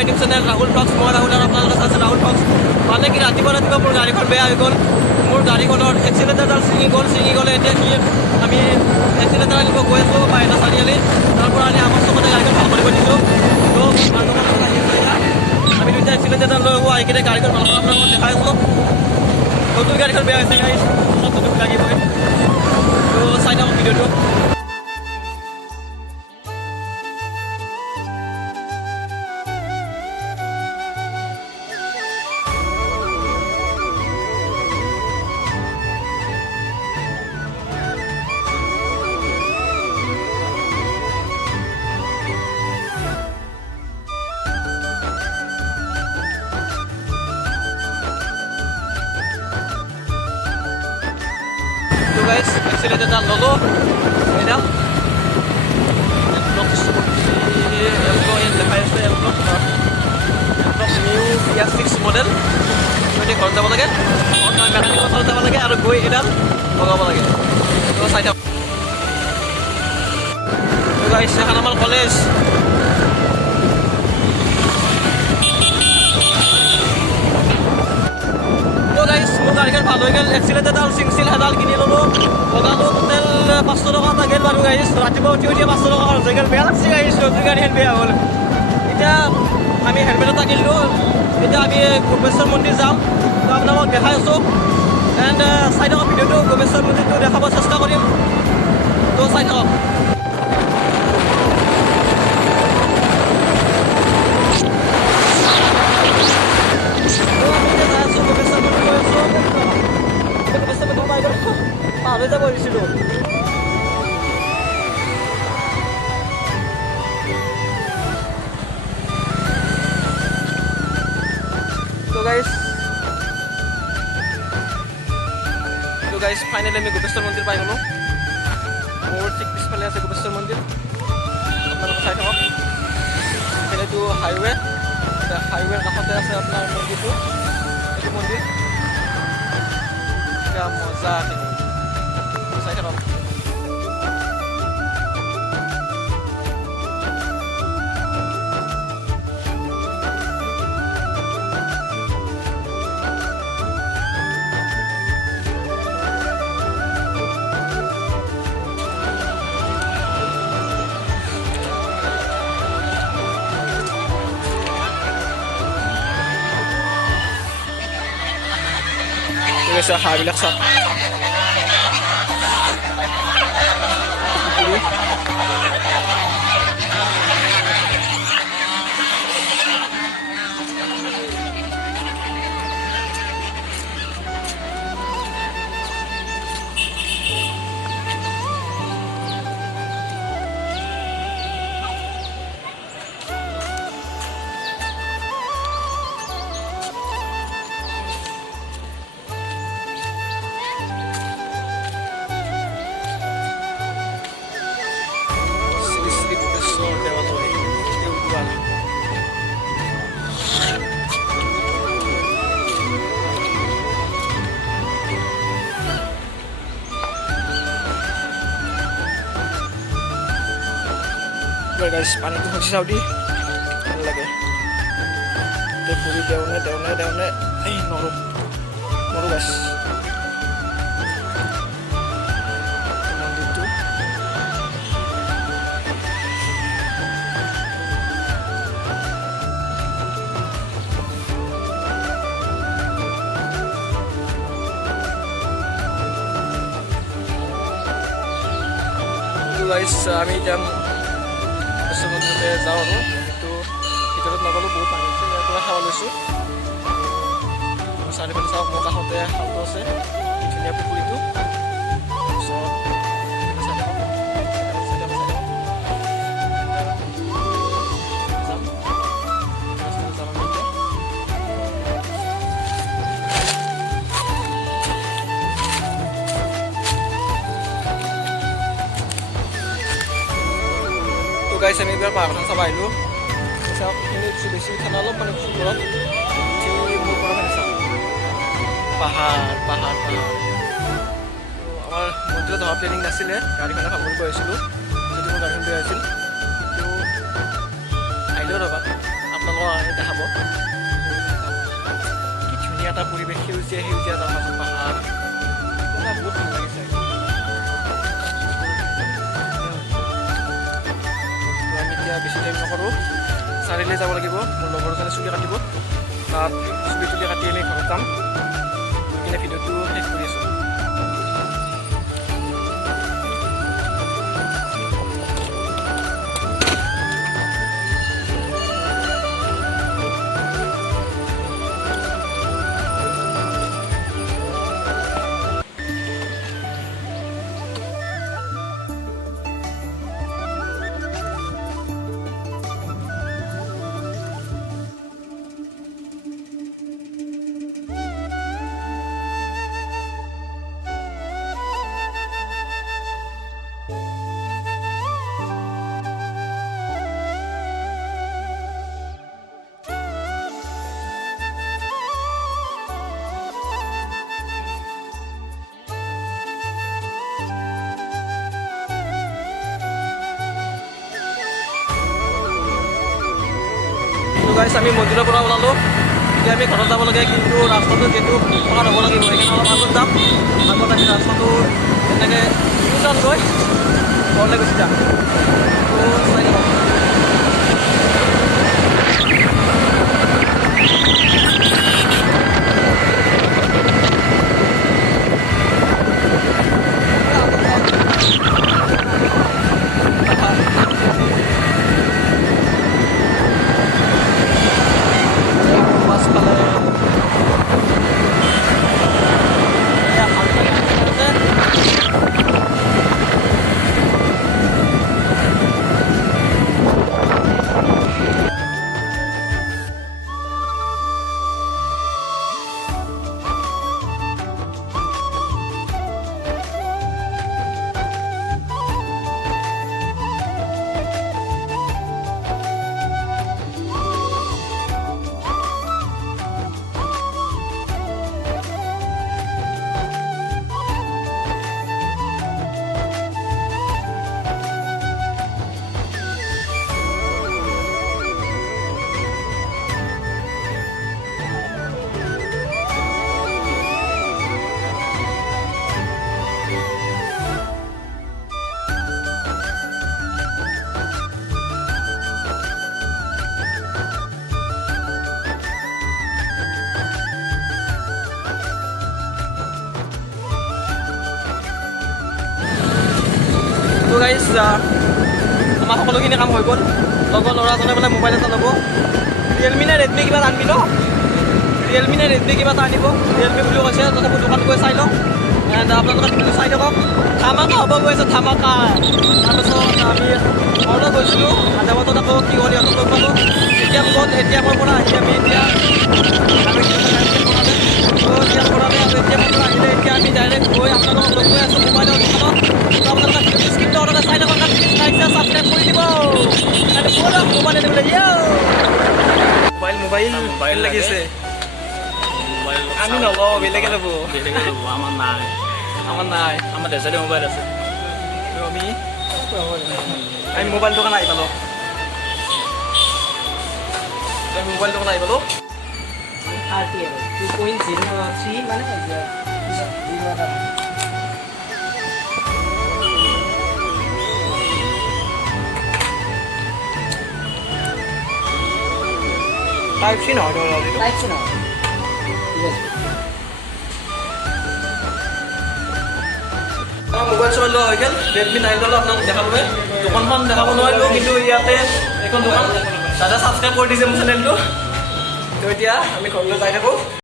YouTube channel Rahul blogs. মই ৰাহুল আৰু আপোনালোকে চাইছে ৰাহুল ব্লগছ। মানে কি ৰাতিপুৱা মোৰ গাড়ীখন বেয়া হৈ গ'ল। মোৰ গাড়ীখনৰ এক্সিলেটাৰডাল ছিঙি গ'লে এতিয়া আমি এক্সিলেটাৰ আনিব গৈ আছোঁ বাইনা চাৰিআলি। তাৰ পৰা আনি আমাৰ চবতে গাড়ীখন ভাল কৰিব দিছোঁ। তো আমি দুইটা এক্সিলেটাৰ লৈ আহি কিনে গাড়ীখন ভাল কৰা আপোনালোকক দেখাই আছোঁ। নতুন গাড়ীখন বেয়া হৈছে গাড়ী অলপ দুখ লাগিবই। তো চাই থাকক ভিডিঅ'টো। So guys, accelerator lolo. Ini blok seperti blok yang device blok new Fiat 6 model. Ini kalau kita lagi, orang yang berani kalau kita lagi, harus gue edam, bawa lagi. Terus saya. So guys, saya amal college. মোৰ গাড়ীখন ভাল হৈ গ'ল। এক্সিলেটাৰডাল চিংছিল এডাল কিনি ল'লোঁ, লগালোঁ। Total 500 টকা এটা গেল বাৰু গাড়ী। ৰাতিপুৱা উঠি 500 টকা খৰচ হৈ গ'ল। বেয়া লাগছে গাড়ী, নতুন গাড়ীখন বেয়া হ'ল। এতিয়া আমি হেলমেট এটা কিনিলোঁ। এতিয়া আমি গোপেশ্বৰ মন্দিৰ যাম। তো আপোনালোকক দেখাই আছোঁ। এণ্ড চাই থাকক ভিডিঅ'টো। গোপেশ্বৰ মন্দিৰটো দেখাব চেষ্টা কৰিম। তো চাই থাকক। পাৰ হৈ যাব দিছিলোঁ। তো গাইজ ফাইনেলি আমি গোপেশ্বৰ মন্দিৰ পাই গ'লোঁ। মোৰ ঠিক পিছফালে আছে গোপেশ্বৰ মন্দিৰ। আপোনালোকে চাই থাকক। এইটো হাইৱে, হাইৱেৰ কাষতে আছে আপোনাৰ মন্দিৰটো। এইটো মন্দিৰ এতিয়া মজা চাই থাকক। Sa habilak sa guys, পানীটো হৈছে চাওঁ দি ভাল লাগে। ফুৰি দেওনে এই নৰো গাছ মন্দিৰটো। গাইজ আমি যাম মন্দিৰতে যাওঁ আৰু কিন্তু ভিতৰত নগ'লোঁ, বহুত মানুহ আছে। ইয়াৰ পৰা খাব লৈছোঁ। চাৰিফালে চাওক, মোৰ কাষতে খালটো আছে, ধুনীয়া পুখুৰীটো। গাইজ আমি এইবাৰ পাহাৰখন চাব আহিলোঁ। চাওক এইখিনি বেছি উঠা নাই, অলপ মানে ওপৰত মোৰ পৰা মানে চাওক পাহাৰ। আমাৰ মন্দিৰত অহা প্লেনিং নাছিলে, গাড়ীখনে ভাল কৰি আহিছিলোঁ। যদি মোৰ গাড়ীখন বেয়া হৈছিল কিন্তু আহিলেও ৰ'বা আপোনালোক দেখাব কি ধুনীয়া এটা পৰিৱেশ সেউজীয়া সেউজীয়া তাৰ মাজত পাহাৰ বহুত ভাল লাগিছে আমি এতিয়া বেছি টাইম নকৰোঁ চাৰিআলি যাব লাগিব মোৰ লগৰজনে চুলি কাটিব তাত চুলি তুলি কাটি আমি ঘৰত যাম কিনে ভিডিঅ'টো শেষ কৰি আছোঁ গাইছ আমি মন্দিৰৰ পৰা ওলালোঁ এতিয়া আমি ঘৰত যাব লাগে কিন্তু ৰাস্তাটো যিহেতু পাৰ হ'ব লাগিব সেইকাৰণে অলপ আগত যাম আগত আমি ৰাস্তাটো এনেকৈ ইউটাৰ্ণ গৈ ঘৰলৈ গুচি যাম চাই থাকক তো গাইজ আমাৰ সকলোখিনি কাম হৈ গ'ল লগৰ ল'ৰাজনে বোলে মোবাইল এটা ল'ব ৰিয়েলমি নে ৰেডমি কিবা আনিবি ন ৰিয়েলমি নে ৰেডমি কিবা এটা আনিব ৰিয়েলমি বুলিও কৈছে তথাপি দোকান গৈ চাই লওঁ এণ্ড আপোনালোকে ভিডিঅ'টো চাই থাকক ধামাকা হ'ব গৈ আছে ধামাকা তাৰপিছত আমি ঘৰলৈ গৈছিলোঁ আদাবতত আকৌ কি হ'ল ইহঁতক লগ পালোঁ এটিএমৰ পৰা আহি আমি এতিয়া এতিয়া আমি ডাইৰেক্ট গৈ আপোনালোকক লগ গৈ আছোঁ মোবাইলৰ দোকানত আপোনালোকে ভিডিঅ'টো স্ক্ৰীনটো আপোনালোকে চাই থাকক তাত লাইক ছাবস্ক্ৰাইব কৰি দিব মোবাইল আনিবলৈ মোবাইল লাগিছে আমি নলওঁ বেলেগে ল'ব আমাৰ নাই আমাৰ দেশতে মোবাইল আছে আমি মোবাইল দোকান আহি পালোঁ মোবাইল দোকান আহি পালোঁ 2.03 মানে Type C নহয় Type C নহয় মোবাইল চোবাইল লোৱা হৈ গ'ল ৰেডমি 9 ল'লোঁ আপোনালোকক দেখাবলৈ দোকানখন দেখাব নোৱাৰিলোঁ কিন্তু ইয়াতে এইখন দোকান দাদা ছাবস্ক্ৰাইব কৰি দিছে মোৰ চেনেলটো তো এতিয়া আমি ঘৰলৈ যাই থাকোঁ